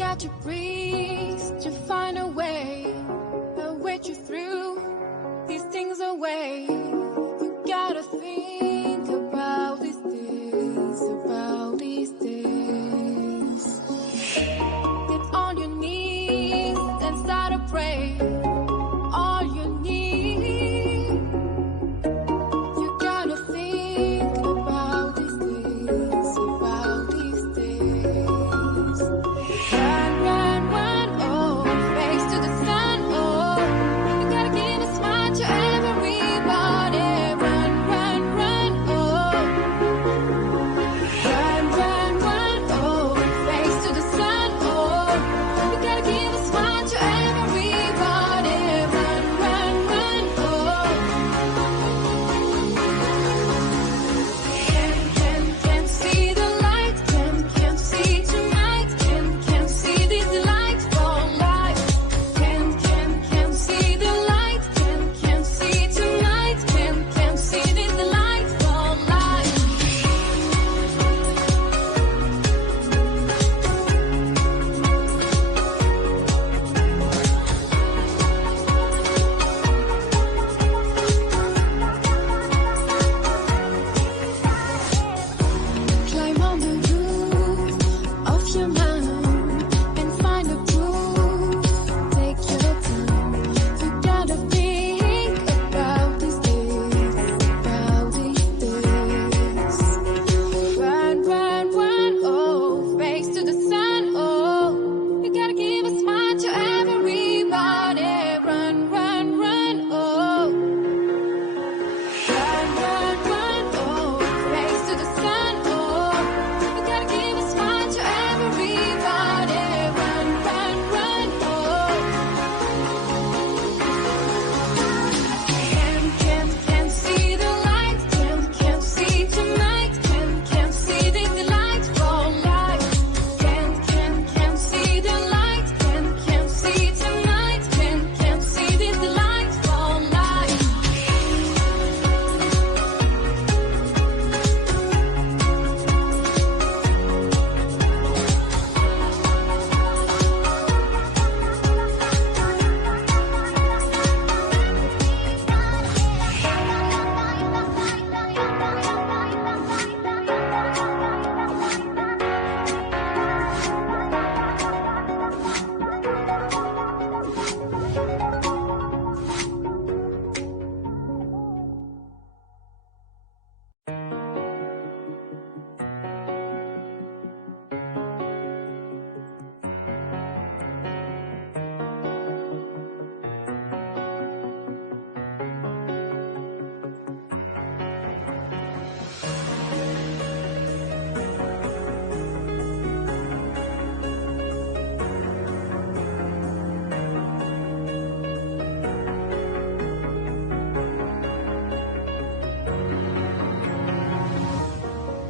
got to breathe to find a way. I'll wait you through these things away. You gotta think about these days, about these days. Get on your knees and start to pray. All you need. You gotta think about these days, about these days. Run, run, run, oh, face to the sun, oh. You gotta give a smile to everybody. Run, run, run, oh. Run, run, run, oh, face to the sun, oh. You gotta give a smile to everybody. Run, run, run, oh. Can see the light, can see tonight, can see these lights for life. Can see the light, can see tonight, can see these lights for life. Climb on the roof of your mind and find a groove. Take your time. You gotta think about these days, about these days. Run, run, run, oh, face to the sun, oh. You gotta give a smile to everybody. Run, run, run, oh. Run, run, run, oh, face to the sun, oh. You gotta give a smile to everybody. Run, run, run, oh. Can see the light, can see tonight, can see these lights for life. Can see the light, can see tonight, can see these lights for life.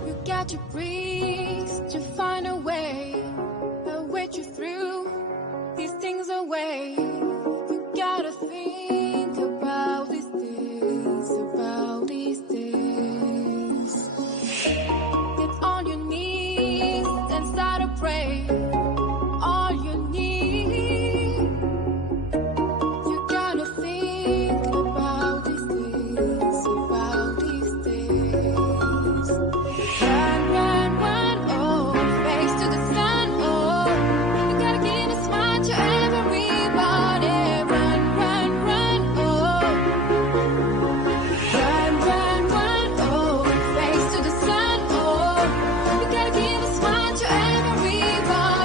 You got to breathe to find a way. I'll wait you through these things away. You gotta think about these days, about these days. Get on your knees and start to pray. All you need. You gotta think about these days, about these days. Run, run, run, oh, face to the sun, oh. You gotta give a smile to everybody. Run, run, run, oh. Run, run, run, oh, face to the sun, oh. You gotta give a smile to everybody.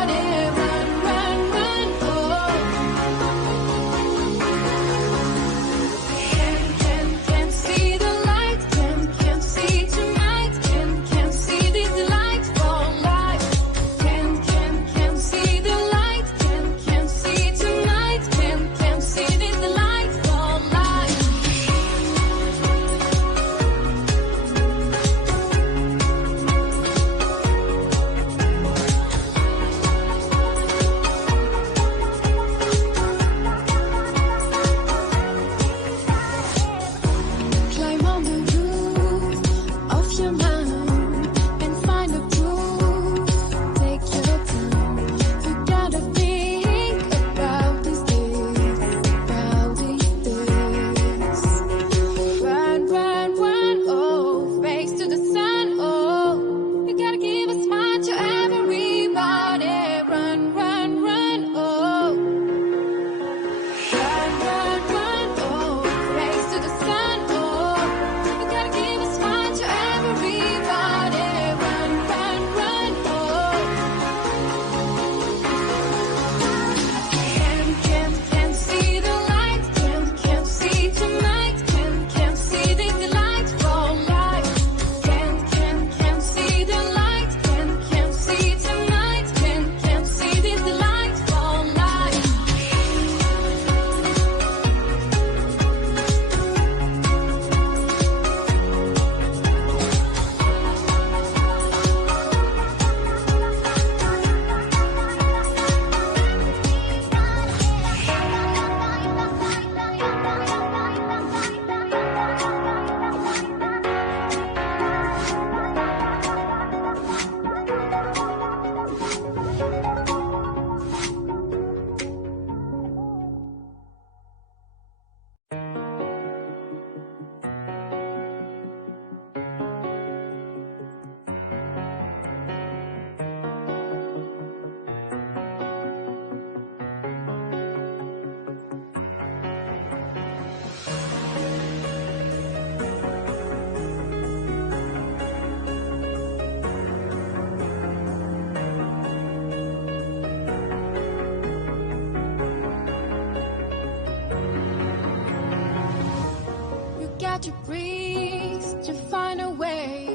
got to breathe to find a way.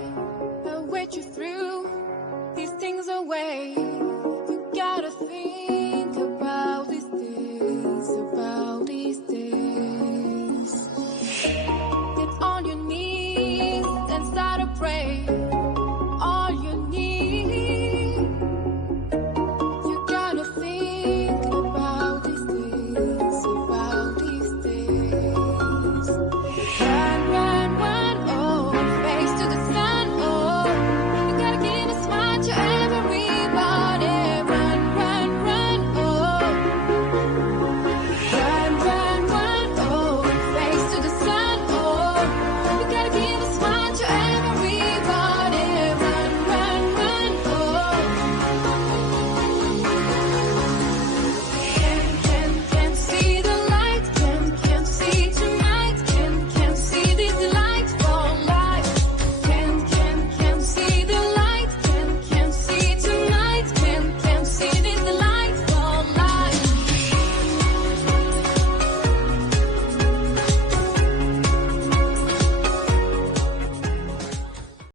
I'll wait you through these things away.